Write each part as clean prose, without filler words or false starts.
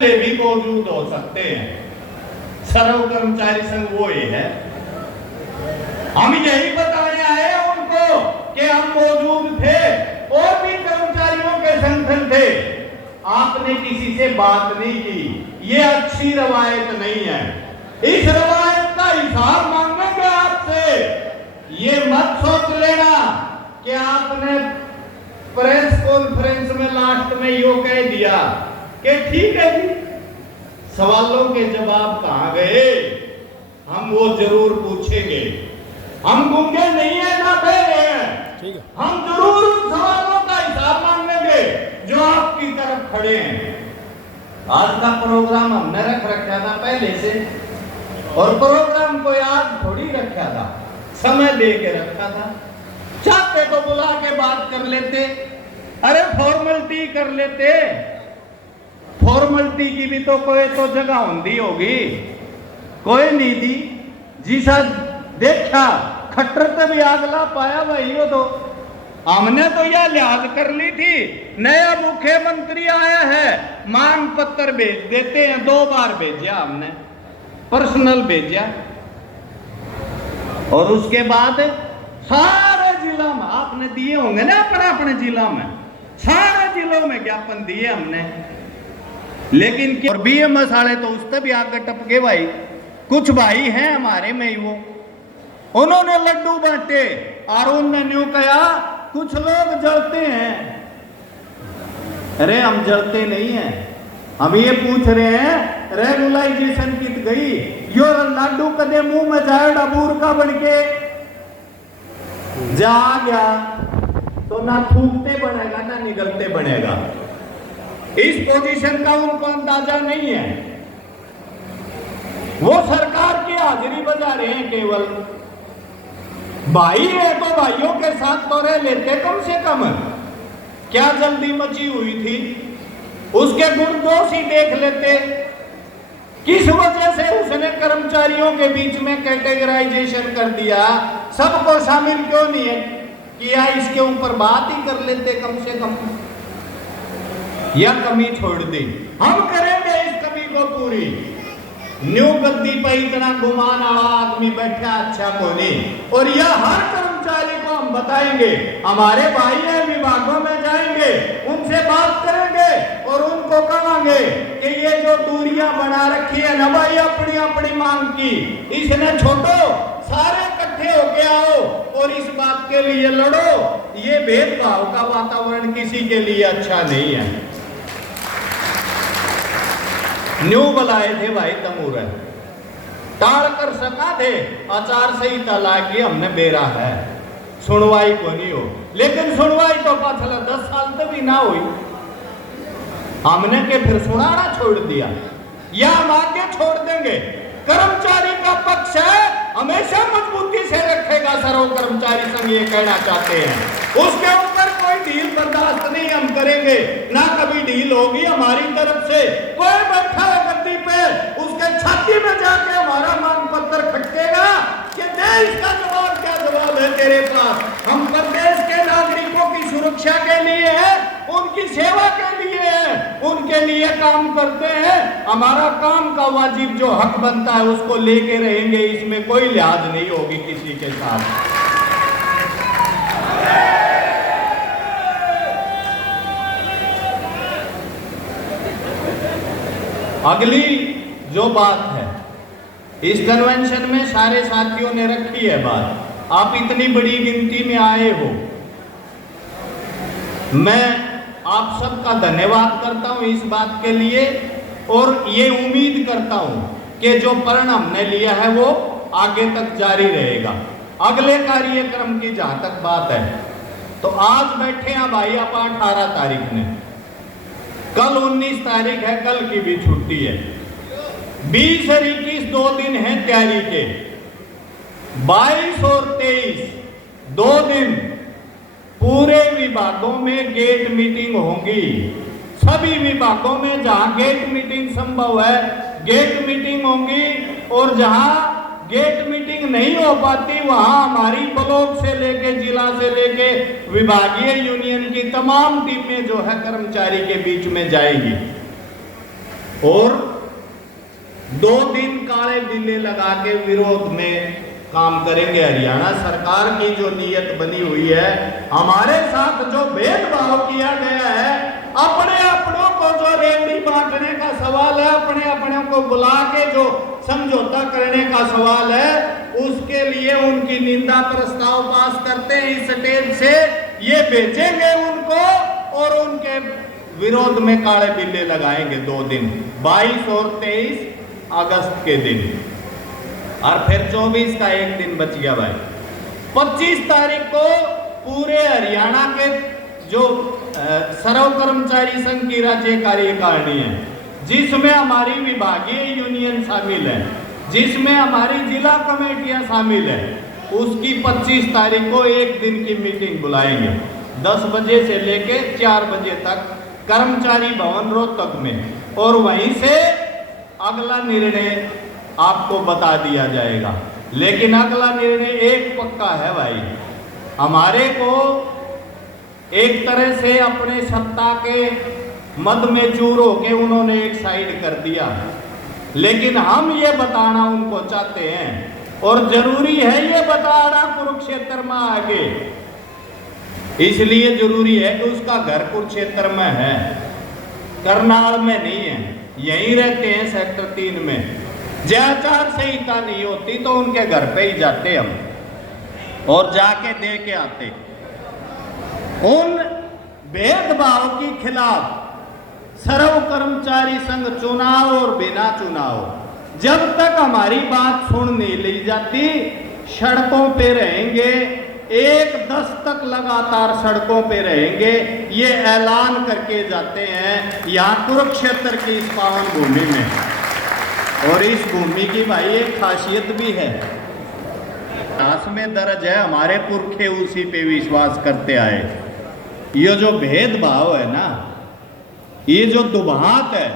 भी मौजूद हो सकते हैं। सर्व कर्मचारी संघ वो ही है। हम यही बताने आए उनको कि हम मौजूद थे और भी कर्मचारियों के संगठन थे। आपने किसी से बात नहीं की, ये अच्छी रवायत नहीं है। इस रवायत का हिसाब मांगेंगे आपसे। ये मत सोच लेना कि आपने प्रेस कॉन्फ्रेंस में लास्ट में यो कह दिया कि ठीक है जी, सवालों के जवाब कहां गए, हम वो जरूर पूछेंगे। हम गूंगे नहीं है ना बहरे हैं, हम जरूर उन सवालों का हिसाब मांगेंगे जो आपकी तरफ खड़े हैं। आज का प्रोग्राम हमने रख रखा था पहले से, और प्रोग्राम को आज थोड़ी रखा था, समय दे के रखा था। चाहते तो बुला के बात कर लेते, अरे फॉर्मेलिटी कर लेते। फॉर्मेलिटी की भी तो कोई तो जगह होंगी होगी, कोई नहीं थी। जिसा देखा खट्टर से भी आगला पाया वही हो। तो हमने तो यह लिहाज कर ली थी, नया मुख्यमंत्री आया है, मांग पत्र भेज देते हैं। 2 बार भेजा हमने, पर्सनल भेजा। और उसके बाद सारे जिला में आपने दिए होंगे ना, अपने अपने जिला में, सारे जिलों में ज्ञापन दिए हमने। लेकिन और बीएमएस वाले तो उससे भी आगे टपके भाई। कुछ भाई हैं हमारे में ही, वो उन्होंने लड्डू बांटे और उन्होंने कहा कुछ लोग जलते हैं। अरे हम जलते नहीं हैं, हम ये पूछ रहे हैं रेगुलाइजेशन कित गई। यो लड्डू कदे मुंह में जाए डबूर का बन के जा गया तो ना थूकते बनेगा ना निगलते बनेगा। इस पोजीशन का उनको अंदाजा नहीं है। वो सरकार की हाजिरी बजा रहे हैं केवल। भाई है तो भाइयों के साथ तो रह लेते कम से कम। क्या जल्दी मची हुई थी, उसके गुण दोष ही देख लेते। किस वजह से उसने कर्मचारियों के बीच में कैटेगराइजेशन कर दिया, सबको शामिल क्यों नहीं है किया, इसके ऊपर बात ही कर लेते कम से कम। या कमी छोड़ दी, हम करेंगे इस कमी को पूरी। न्यू गद्दी पर इतना गुमान वाला आदमी बैठा अच्छा को नहीं। और यह हर कर्मचारी को हम बताएंगे, हमारे भाई हैं विभागों में जाएंगे, उनसे बात करेंगे और उनको कहेंगे कि ये जो दूरियां बना रखी है ना भाई अपनी अपनी मांग की, इसने छोड़ो, सारे इकट्ठे होके आओ और इस बात के लिए लड़ो। ये भेदभाव का वातावरण किसी के लिए अच्छा नहीं है। न्यू बुलाए थे भाई तमूर, टाल कर सका थे, आचार संहिता लाके हमने बेरा है, सुनवाई को नहीं हो। लेकिन सुनवाई तो पाछला 10 साल तक भी ना हुई, हमने के फिर सुनाना छोड़ दिया या हम आगे छोड़ देंगे। कर्मचारी का पक्ष है, हमेशा मजबूती से रखेगा सर्व कर्मचारी संघ, ये कहना चाहते हैं। उसके ऊपर कोई ढील बर्दाश्त नहीं हम करेंगे, ना कभी ढील होगी हमारी तरफ से। कोई बैठा है गद्दी पे, उसके छाती में जाके हमारा मांग पत्र खटकेगा कि देश का जवाब, क्या जवाब है तेरे पास। हम प्रदेश के नागरिकों की सुरक्षा के लिए है, उनकी सेवा के लिए है, उनके लिए काम करते हैं। हमारा काम का वाजिब जो हक बनता है उसको लेके रहेंगे, इसमें कोई लिहाज नहीं होगी किसी के साथ। अगली जो बात है, इस कन्वेंशन में सारे साथियों ने रखी है बात। आप इतनी बड़ी गिनती में आए हो, मैं आप सबका धन्यवाद करता हूं इस बात के लिए, और ये उम्मीद करता हूं कि जो प्रण हमने लिया है वो आगे तक जारी रहेगा। अगले कार्यक्रम की जहां तक बात है, तो आज बैठे हैं भाई आप 18 तारीख ने, कल 19 तारीख है, कल की भी छुट्टी है, 20 और 21 2 दिन है तैयारी के, 22 और 23 2 दिन पूरे विभागों में गेट मीटिंग होंगी। सभी विभागों में जहां गेट मीटिंग संभव है गेट मीटिंग होंगी, और जहां गेट मीटिंग नहीं हो पाती वहां हमारी ब्लॉक से लेके जिला से लेके विभागीय यूनियन की तमाम टीमें जो है कर्मचारी के बीच में जाएंगी। और 2 दिन काले बिल्ले लगा के विरोध में काम करेंगे। हरियाणा सरकार की जो नीयत बनी हुई है, हमारे साथ जो भेदभाव किया गया है, अपने अपनों को जो रेवड़ी बांटने का सवाल है, अपने अपनों को बुला के जो समझौता करने का सवाल है, उसके लिए उनकी निंदा प्रस्ताव पास करते हैं इस स्टेज से। ये भेजेंगे उनको और उनके विरोध में काले बिल्ले लगाएंगे 2 दिन, 22 और 23 अगस्त के दिन, और फिर 24 का एक दिन बच गया भाई। 25 तारीख को पूरे हरियाणा के जो सर्व कर्मचारी संघ की राज्य कार्यकारिणी है, जिसमें हमारी विभागीय यूनियन शामिल है, जिसमें हमारी जिला कमेटियां शामिल है, उसकी 25 तारीख को एक दिन की मीटिंग बुलाएंगे 10 बजे से लेके 4 बजे तक कर्मचारी भवन रोहतक में, और वहीं से अगला निर्णय आपको बता दिया जाएगा। लेकिन अगला निर्णय एक पक्का है भाई, हमारे को एक तरह से अपने सत्ता के मद में चूर होके उन्होंने एक साइड कर दिया, लेकिन हम ये बताना उनको चाहते हैं, और जरूरी है ये बताना कुरुक्षेत्र में आगे, इसलिए जरूरी है कि उसका घर कुरुक्षेत्र में है, करनाल में नहीं है, यहीं रहते हैं सेक्टर 3 में। जय आचार संहिता नहीं होती तो उनके घर पे ही जाते हम और जाके दे के आते। उन भेदभाव के खिलाफ सर्व कर्मचारी संघ चुनाव और बिना चुनाव, जब तक हमारी बात सुन नहीं ली जाती, सड़कों पे रहेंगे, 1-10 तक लगातार सड़कों पे रहेंगे। ये ऐलान करके जाते हैं यहाँ कुरुक्षेत्र की इस पावन भूमि में। और इस भूमि की भाई एक खासियत भी है, इतिहास में दर्ज है, हमारे पुरखे उसी पे विश्वास करते आए। ये जो भेदभाव है ना, ये जो दुभात है,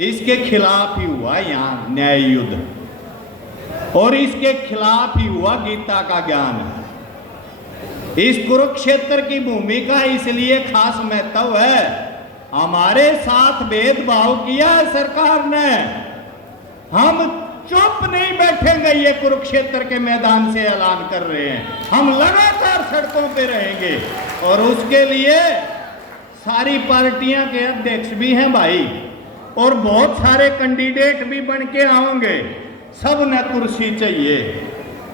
इसके खिलाफ ही हुआ यहाँ न्याय युद्ध, और इसके खिलाफ ही हुआ गीता का ज्ञान। इस कुरुक्षेत्र की भूमि का इसलिए खास महत्व है, हमारे साथ भेदभाव किया है सरकार ने, हम चुप नहीं बैठेंगे। ये कुरुक्षेत्र के मैदान से ऐलान कर रहे हैं, हम लगातार सड़कों पे रहेंगे, और उसके लिए सारी पार्टियां के अध्यक्ष भी हैं भाई, और बहुत सारे कैंडिडेट भी बन के आओगे। सब ने कुर्सी चाहिए,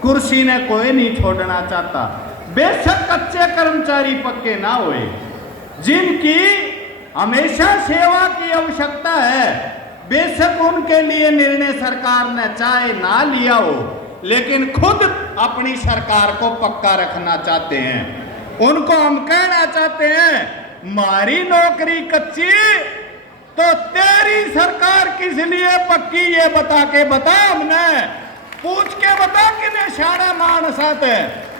कुर्सी ने कोई नहीं छोड़ना चाहता। बेशक कच्चे कर्मचारी पक्के ना होए, जिनकी हमेशा सेवा की आवश्यकता है, बेशक उनके लिए निर्णय सरकार ने चाहे ना लिया हो, लेकिन खुद अपनी सरकार को पक्का रखना चाहते हैं। उनको हम कहना चाहते हैं, मारी नौकरी कच्ची तो तेरी सरकार किस लिए पक्की, ये बता के बता, हमने पूछ के बता कि शाड़ा मानसात है।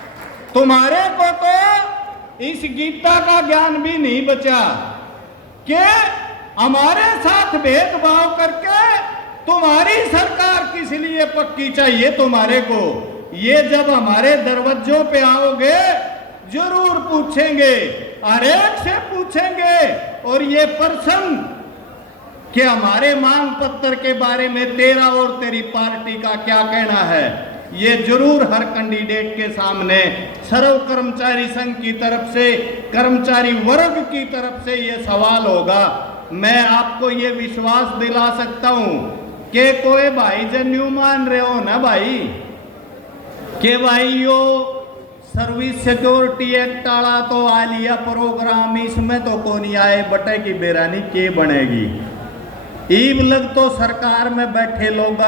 तुम्हारे को तो इस गीता का ज्ञान भी नहीं बचा कि हमारे साथ भेदभाव करके तुम्हारी सरकार किस लिए पक्की चाहिए तुम्हारे को। ये जब हमारे दरवाजों पे आओगे जरूर पूछेंगे, हर एक से पूछेंगे, और ये प्रश्न कि हमारे मांग पत्र के बारे में तेरा और तेरी पार्टी का क्या कहना है, ये जरूर हर कैंडिडेट के सामने सर्व कर्मचारी संघ की तरफ से, कर्मचारी वर्ग की तरफ से ये सवाल होगा। मैं आपको ये विश्वास दिला सकता हूं कि कोई भाई जन्यू मान रहे हो ना भाई, कि भाई यो सर्विस सिक्योरिटी एक्ट आला तो आ लिया प्रोग्राम, इसमें तो कौन आए बटे की बेरानी के बनेगी। ईब लग तो सरकार में बैठे लोग